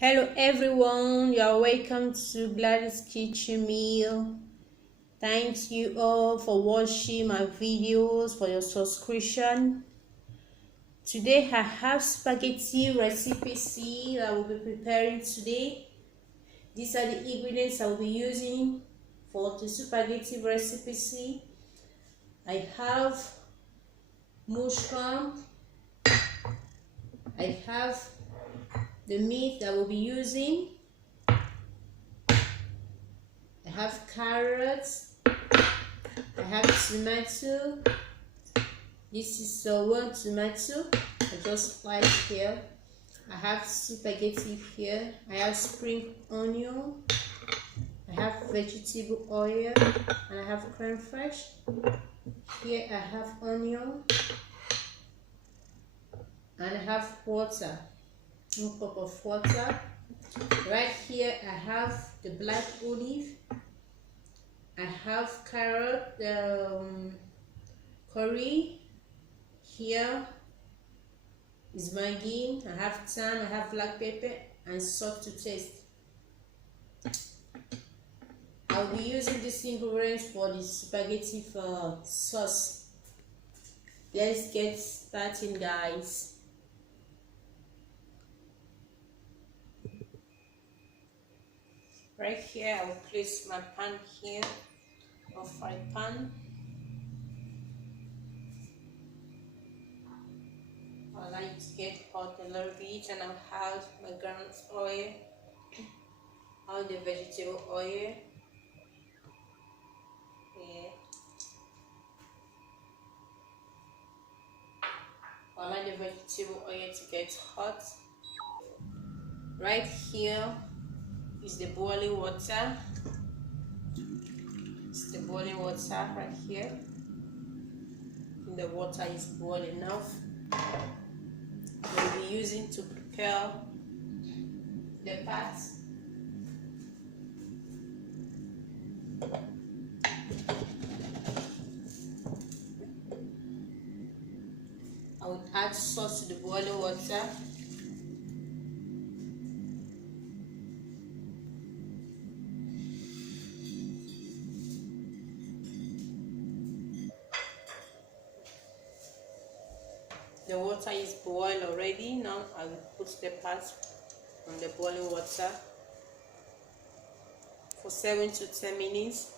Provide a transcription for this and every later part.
Hello everyone, you are welcome to Gladys Kitchen Meal. Thank you all for watching my videos, for your subscription. Today I have spaghetti recipe I will be preparing today. These are the ingredients I will be using for the spaghetti recipe. I have mushroom, I have the meat that I will be using, I have carrots, I have tomato. This is one tomato. I just sliced here. I have spaghetti here. I have spring onion. I have vegetable oil, and I have crème fraîche. Here I have onion, and I have water. 1 cup of water. Right here I have the black olive. I have carrot, curry. Here is Maggie. I have thyme, I have black pepper, and salt to taste. I'll be using this ingredients for the spaghetti sauce. Let's get started, guys. Right here, I will place my pan here, or fry pan. I like to get hot a little bit, and I'll have my ground oil, all the vegetable oil. Yeah. I like the vegetable oil to get hot. Right here is the boiling water. It's the boiling water right here. And the water is boiling enough. We'll be using to prepare the pate. I will add sauce to the boiling water. The water is boiled already. Now I will put the pate on the boiling water for 7 to 10 minutes.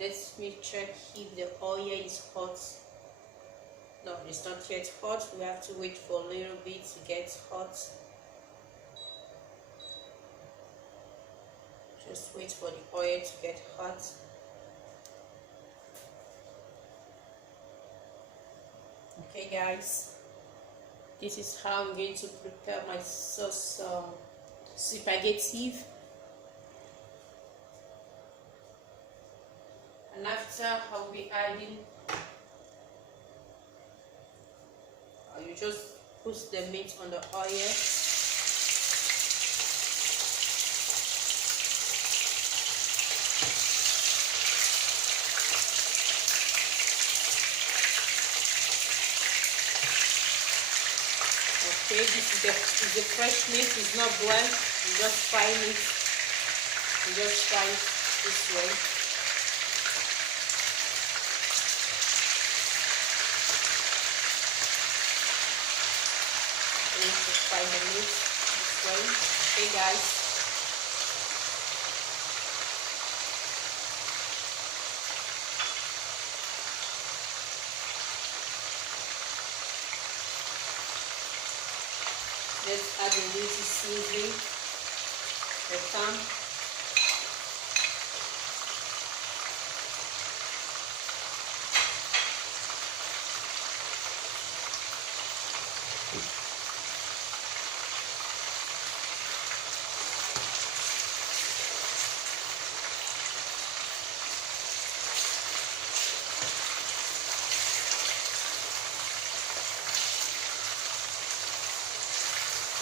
Let me check if the oil is hot. No, it's not yet hot. We have to wait for a little bit to get hot. Just wait for the oil to get hot. Okay guys, this is how I'm going to prepare my sauce spaghetti. And after I'll be adding, you just put the meat on the oil. Okay, this is the fresh meat. It's not boiled. You just fry it. You just fry it this way. You just fry the meat this way. Okay, guys. Let's add the little seasoning, the thym,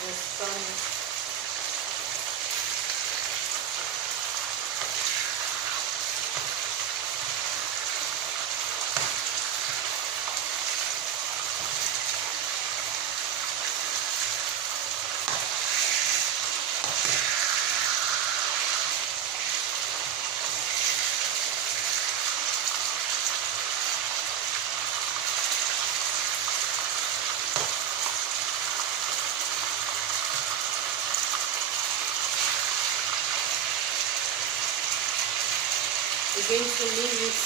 the going to leave it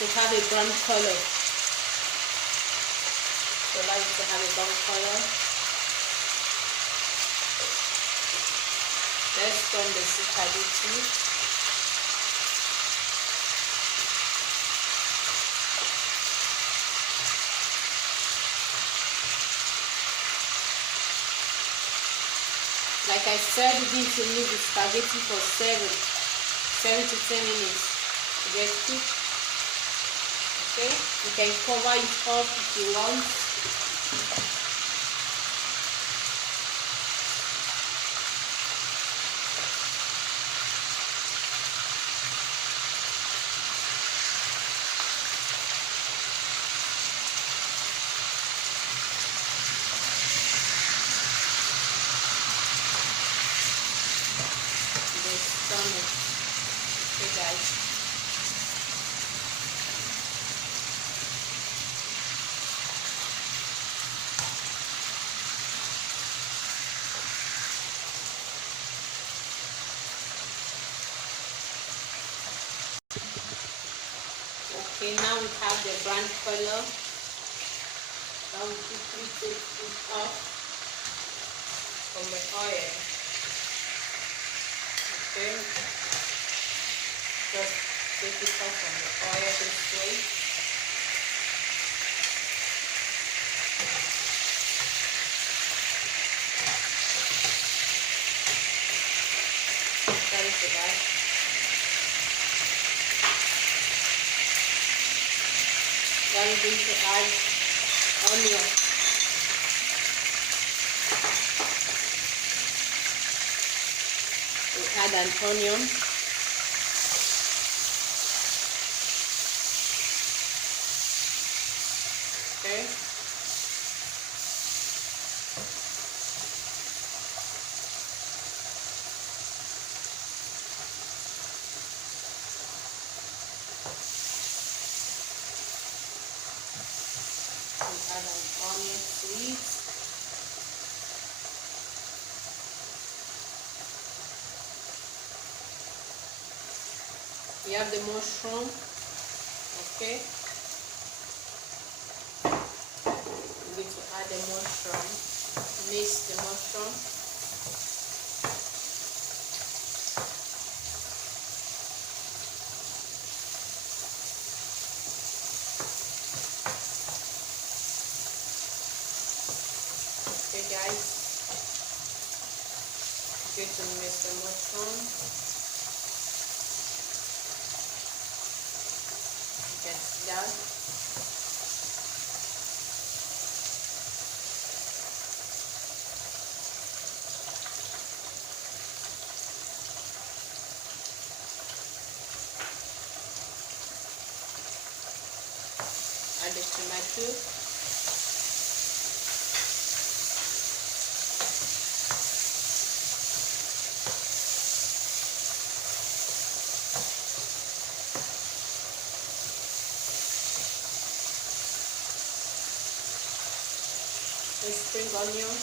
to have a brown color. So allow it to have a brown color. Let's turn the spaghetti. Like I said, you need to leave the spaghetti for 7 to 10 minutes to get cooked. Okay, you can cover it up if you want. Okay guys, okay, now we have the brown color. Now we quickly take it off from the oil. Okay, just take it off from the oil this way. Sorry for that. Now we're going to add onion. We add an onion. Okay. We add an onion to it. We have the mushroom. Okay. We're going to add the mushroom. Mix the mushroom. Okay guys, I'm going to mix the mushroom. You can see that. Add the tomato. The spring onion.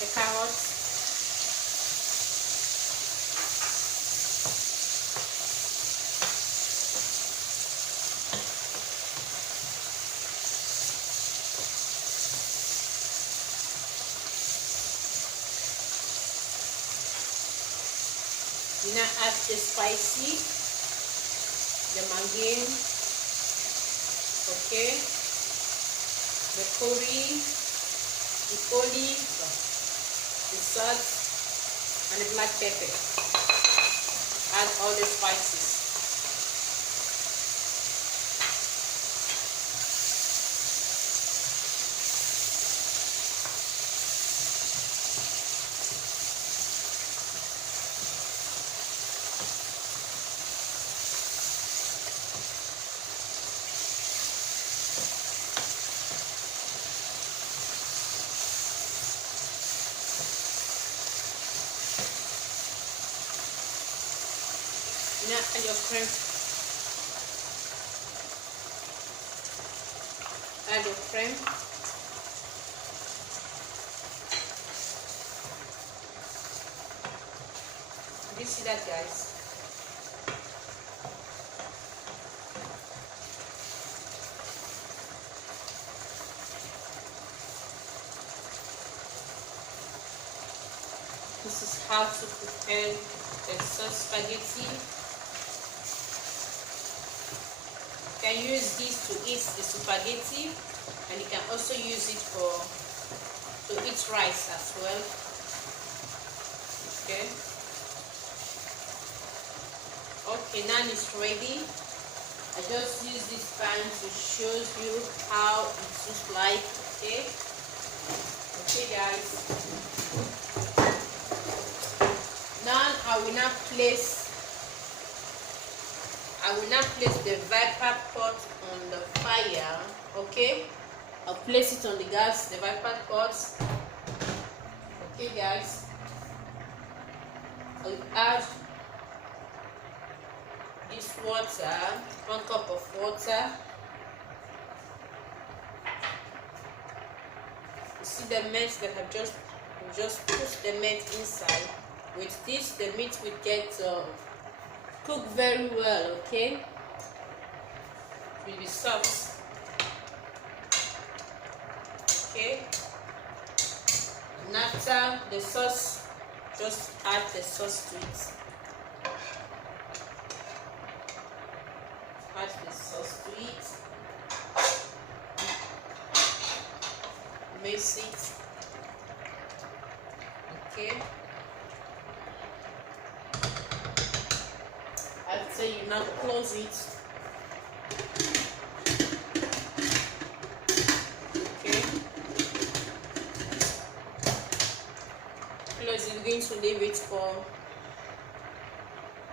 The carrots. You now add the spicy, the Maggie, okay, the curry, the olive, the salt, and the black pepper. Add all the spices. Now add your cream. Add your cream. Do you see that, guys? This is how to prepare the sauce spaghetti. You can use this to eat the spaghetti, and you can also use it to eat rice as well. Okay. Okay, now it's ready. I just use this pan to show you how it looks like. Okay. Okay, guys. Now I will not place the viper pot on the fire. Okay, I'll place it on the gas, the viper pot. Okay, guys, I'll add this water, 1 cup of water. You see the meat that I've just put the meat inside. With this, the meat will get cooked very well. Okay, it will be soft. Okay, and after the sauce, just add the sauce to it. Add the sauce to it. Mix it. Okay. After you now close it. Okay. Close it. You're going to leave it for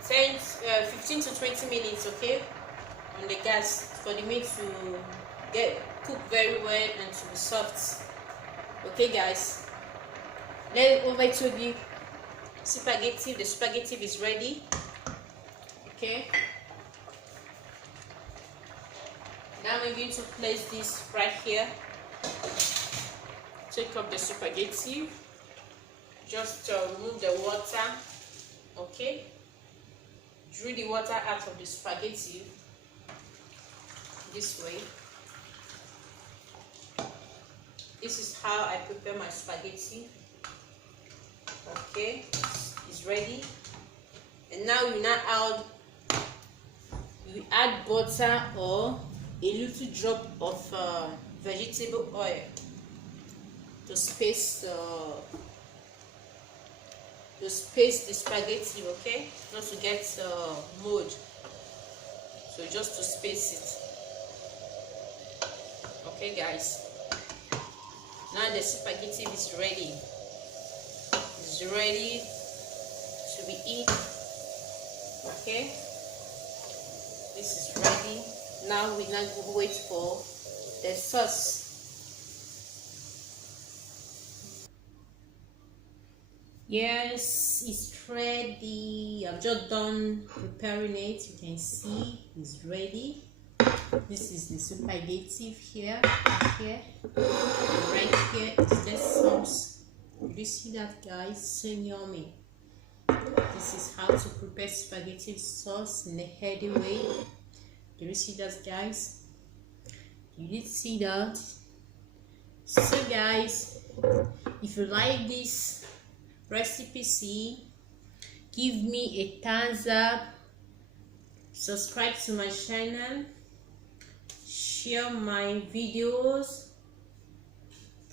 15 to 20 minutes. Okay, on the gas for the meat to get cooked very well and to be soft. Okay, guys. Then over to the spaghetti. The spaghetti is ready. Okay, now we're going to place this right here. Take up the spaghetti, just remove the water. Okay, drain the water out of the spaghetti this way. This is how I prepare my spaghetti. Okay, it's ready. And now you add butter or a little drop of vegetable oil to space the spaghetti. Okay, not to get mold, so just to space it. Okay, guys, now the spaghetti is ready. It's ready to be eaten. Okay, this is ready. Now we now wait for the sauce. Yes, it's ready. I've just done preparing it. You can see it's ready. This is the spaghetti here, right here is the sauce. Do you see that, guys? So yummy. This is how to prepare spaghetti sauce in a healthy way. Do you see that, guys? You did see that? So, guys, if you like this recipe, give me a thumbs up, subscribe to my channel, share my videos,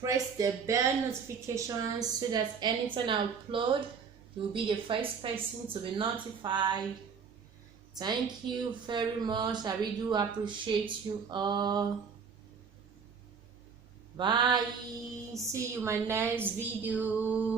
press the bell notification so that anytime I upload, you will be the first person to be notified. Thank you very much. I really do appreciate you all. Bye. See you in my next video.